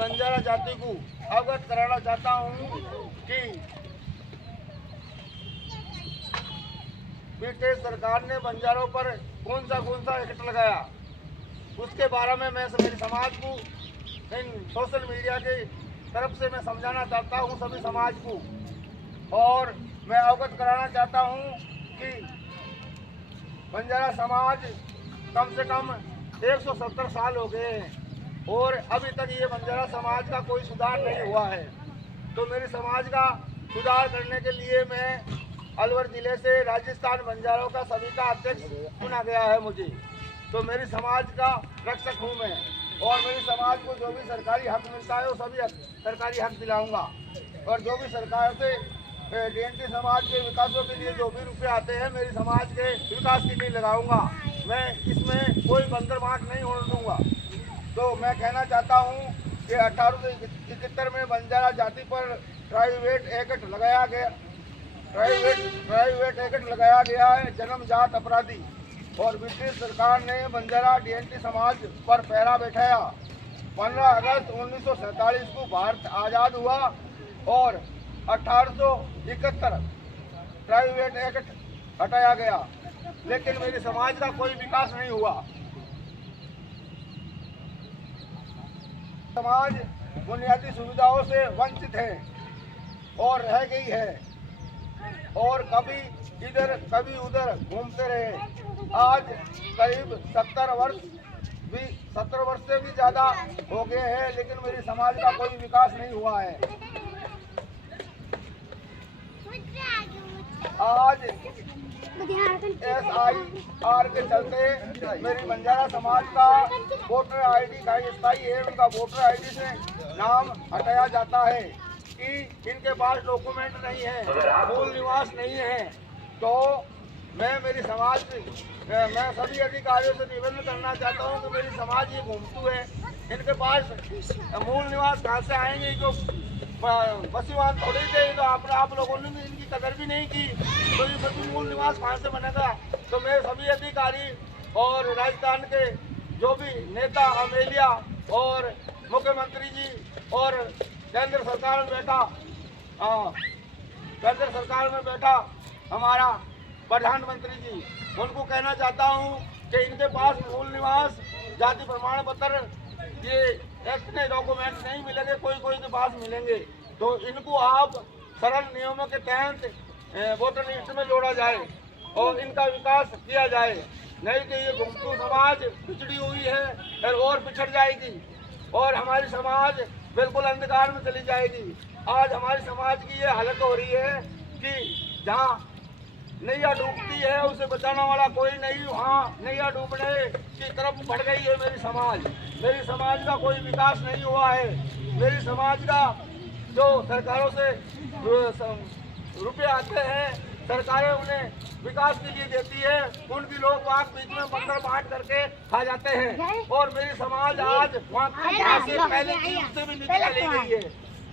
बंजारा जाति को अवगत कराना चाहता हूँ कि ब्रिटिश सरकार ने बंजारों पर कौन सा एक्ट लगाया, उसके बारे में मैं मेरे समाज को इन सोशल मीडिया के तरफ से मैं समझाना चाहता हूँ सभी समाज को। और मैं अवगत कराना चाहता हूँ कि बंजारा समाज कम से कम 170 साल हो गए हैं और अभी तक ये बंजारा समाज का कोई सुधार नहीं हुआ है। तो मेरे समाज का सुधार करने के लिए मैं अलवर जिले से राजस्थान बंजारों का सभी का अध्यक्ष चुना गया है मुझे। तो मेरे समाज का रक्षक हूँ मैं और मेरे समाज को जो भी सरकारी हक मिलता है वो सभी सरकारी हक दिलाऊंगा। और जो भी सरकार से DNT समाज के विकासों के लिए जो भी रुपये आते हैं मेरे समाज के विकास के लिए लगाऊंगा। मैं इसमें कोई बंदरबांट नहीं होने दूंगा। तो मैं कहना चाहता हूँ कि 1871 में बंजारा जाति पर प्राइवेट एक्ट लगाया गया है, जन्मजात अपराधी। और ब्रिटिश सरकार ने बंजारा DNT समाज पर पहरा बैठाया। 15 अगस्त 1947 को भारत आज़ाद हुआ और 1871 प्राइवेट एक्ट हटाया गया, लेकिन मेरे समाज का कोई विकास नहीं हुआ। समाज बुनियादी सुविधाओं से वंचित है और रह गई है और कभी इधर कभी उधर घूमते रहे। आज करीब 70 वर्ष से भी ज़्यादा हो गए हैं, लेकिन मेरे समाज का कोई विकास नहीं हुआ है। आज SIR के चलते मेरी बंजारा समाज का वोटर ID का स्थायी है, उनका वोटर ID से नाम हटाया जाता है कि इनके पास डॉक्यूमेंट नहीं है, मूल निवास नहीं है। तो मैं सभी अधिकारियों से निवेदन करना चाहता हूँ कि मेरी समाज ये घूमतू है, इनके पास मूल निवास कहाँ से आएंगे? जो बसीवान थोड़ी थे, तो आप लोगों ने भी इनकी कदर भी नहीं की, तो ये सभी मूल निवास कहाँ से बनेगा? तो मैं सभी अधिकारी और राजस्थान के जो भी नेता अमेलिया और मुख्यमंत्री जी और केंद्र सरकार में बैठा हमारा प्रधानमंत्री जी, उनको कहना चाहता हूँ कि इनके पास मूल निवास, जाति प्रमाण पत्र, ये एक्ट के डॉक्यूमेंट नहीं मिलेंगे, कोई के पास मिलेंगे। तो इनको आप सरल नियमों के तहत वोटर लिस्ट में जोड़ा जाए और इनका विकास किया जाए, नहीं तो ये घुमतू समाज पिछड़ी हुई है और पिछड़ जाएगी और हमारी समाज बिल्कुल अंधकार में चली जाएगी। आज हमारे समाज की ये हालत हो रही है कि जहाँ नैया डूबती है उसे बचाने वाला कोई नहीं, वहाँ नैया डूबने की तरफ बढ़ गई है मेरी समाज। मेरी समाज का कोई विकास नहीं हुआ है। मेरी समाज का जो सरकारों से रुपये आते हैं, सरकारें उन्हें विकास के लिए देती है, उनकी लोग वहाँ बीच में बंदर बांट करके खा जाते हैं और मेरी समाज आज वहाँ से पहले की उससे भी नीचे चली गई है।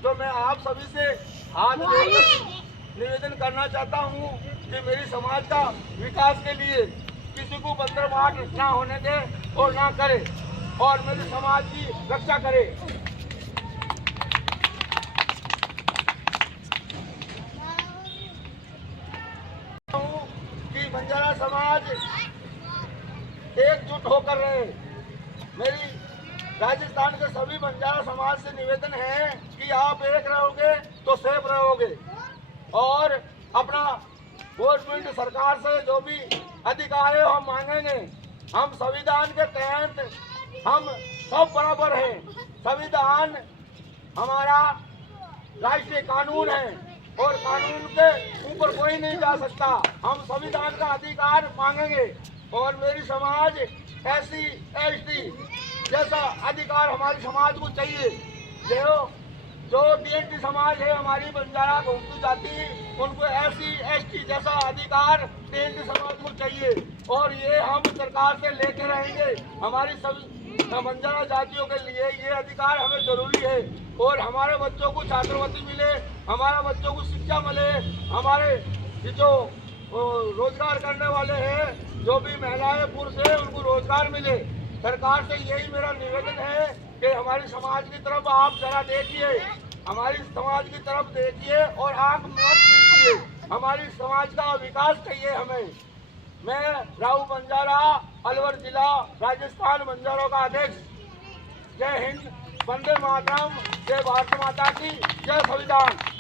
तो मैं आप सभी से हाथ जोड़कर निवेदन करना चाहता हूँ कि मेरी समाज का विकास के लिए किसी को बंदरबांट ना होने दे और ना करे और मेरे समाज की रक्षा करे। कि बंजारा समाज एकजुट होकर रहे। मेरी राजस्थान के सभी बंजारा समाज से निवेदन है कि आप एक रहोगे तो सेफ रहोगे और अपना गवर्नमेंट सरकार से जो भी अधिकार है हम मांगेंगे। हम संविधान के तहत हम सब बराबर हैं। संविधान हमारा राष्ट्रीय कानून है और कानून के ऊपर कोई नहीं जा सकता। हम संविधान का अधिकार मांगेंगे और मेरी समाज SC ST जैसा अधिकार हमारे समाज को चाहिए। जो DNT समाज है, हमारी बंजारा घुमतू जाति, उनको SC ST जैसा अधिकार DNT समाज को चाहिए और ये हम सरकार से लेके रहेंगे। हमारी सभी बंजारा जातियों के लिए ये अधिकार हमें जरूरी है और हमारे बच्चों को छात्रवृत्ति मिले, हमारे बच्चों को शिक्षा मिले, हमारे जो रोजगार करने वाले हैं, जो भी महिलाएं पुरुष है, उनको रोजगार मिले। सरकार से यही मेरा निवेदन है कि हमारी समाज की तरफ आप जरा देखिए, हमारी समाज की तरफ देखिए और आंख मत लीजिए, हमारी समाज का विकास चाहिए हमें। मैं राव बंजारा, अलवर जिला, राजस्थान बंजारों का अध्यक्ष। जय हिंद, वंदे मातरम, जय भारत माता की, जय संविधान।